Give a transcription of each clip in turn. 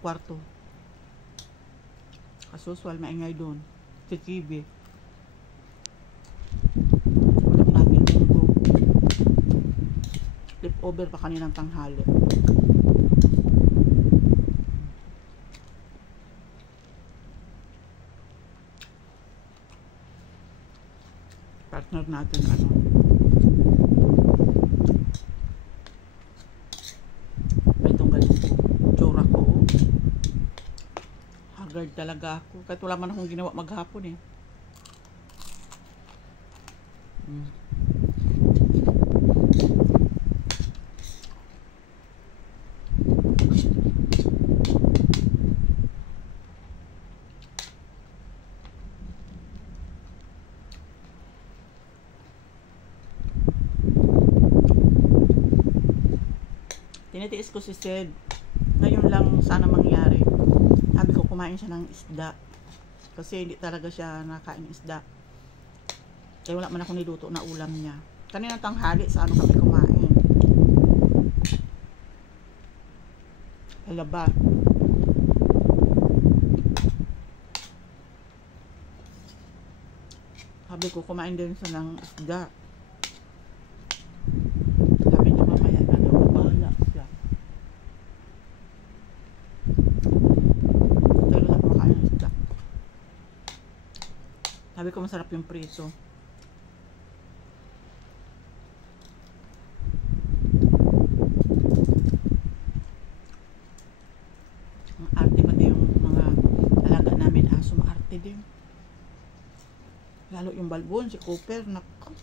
sa kwarto. Kasusual, maingay doon. Sa TV. Ulam natin munggo. Flip over pa kaninang tanghali. Partner natin ano. May tunggal yung tsura ko. Haggard talaga ako. Kahit wala man akong ginawa maghapon eh. Tinitiis ko si Sed. Ngayon lang sana mangyari. Sabi ko kumain siya ng isda. Kasi hindi talaga siya nakain ng isda. Kaya wala man ako niluto na ulam niya. Kanina tanghali sa ano kami kumain. Alaba. Sabi ko kumain din siya ng isda. Sabi niya mamaya na daw bahala siya. Talaga kumakain ng isda. Sabi ko masarap yung prito. Arte pati yung mga alaga namin aso, maarte din. Lalo yung balbon, si Cooper, nako.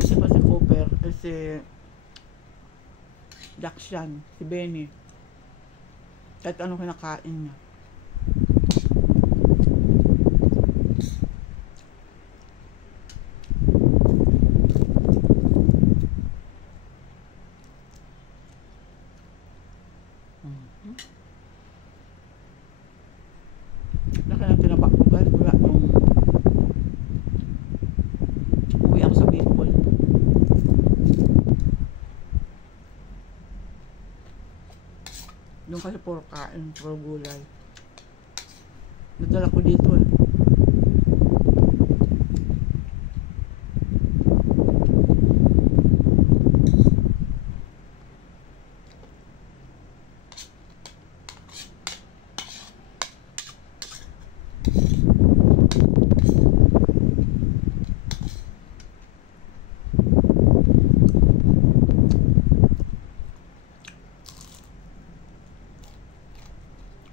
Kasi pa si Cooper, si Dakshan, si Benny. Kahit anong kinakain niya. Laki ng tinapa ko guys, wala nung uwi ako sa Bicol. Doon kasi puro kain, puro gulay. Nadala ko dito eh.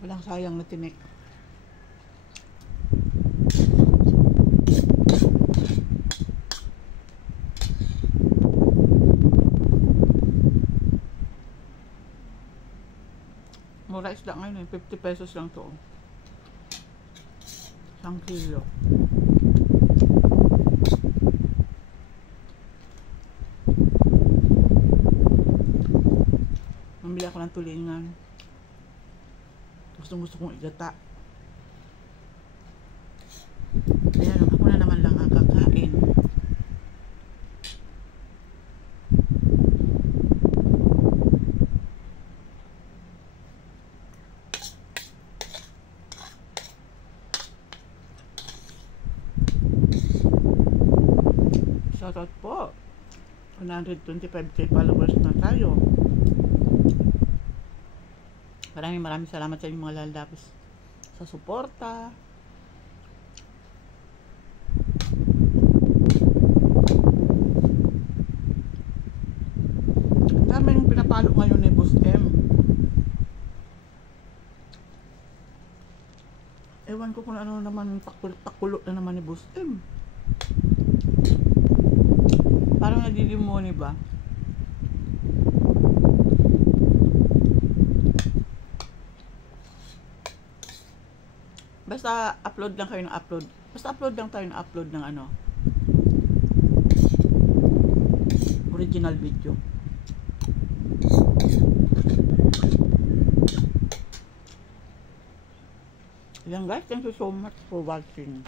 Walang sayang na tinik. Mura isda ngayon eh. 50 pesos lang to. 1 kilo. Mamili ako ng tulingan. Gusto kong igata. Kaya lang, ako na naman lang ang kakain. Shoutout po. 125k followers na tayo. Maraming salamat sa inyong mga lalapis sa suporta. Dami yung pinapalo ngayon ni Boss M. Ewan ko kung ano naman pakulo na naman ni Boss M. Parang nadidimoni ba? Basta upload lang kayo ng upload. Basta upload lang tayo ng upload ng ano. Original video. Yan guys, thank you so much for watching.